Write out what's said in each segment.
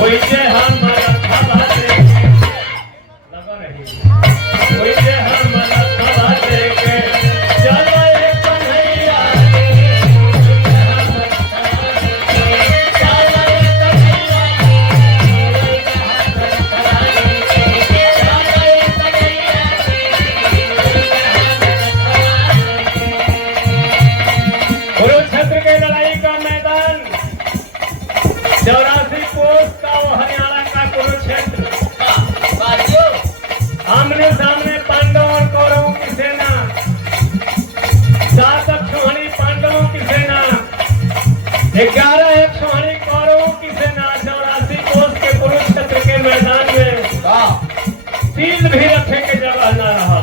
होइए हम रखवा दे लगा रही होइए हम रखवा दे के चलो एक कन्हैया कुरुक्षेत्र के लड़ाई का मैदान 84 कोस का वो हरियाणा का कुरुक्षेत्र आमने सामने पांडवों और कौरवों की सेना 7 अक्षौहिणी पांडवों की सेना 11 अक्षौहिणी कौरवों की सेना 84 कोस के कुरुक्षेत्र के मैदान में तीन भी रखे के जगह न रहा।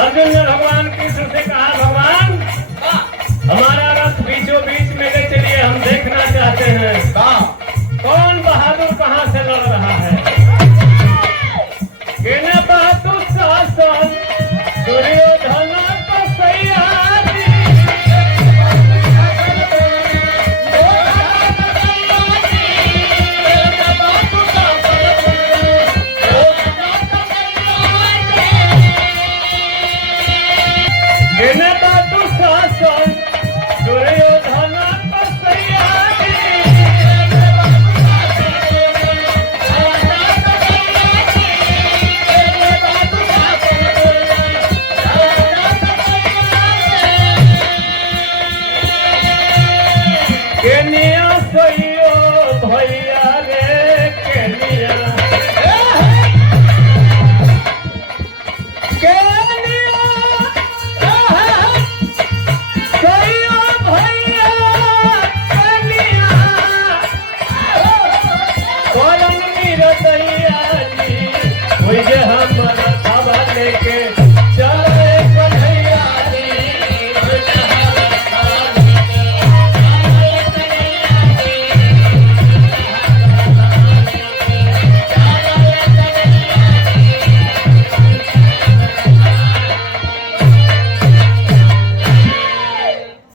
अर्जुन ने भगवान कृष्ण से कहा भगवान हमारा रथ बीचों बीच में ले चलिए हम देखना चाहते हैं कौन बहादुर कहां से लड़ रहा है। केने बहादुर शासन दुर्योधन को सैयारी केने बहादुर शासन दुर्योधन को सैयारी के नियम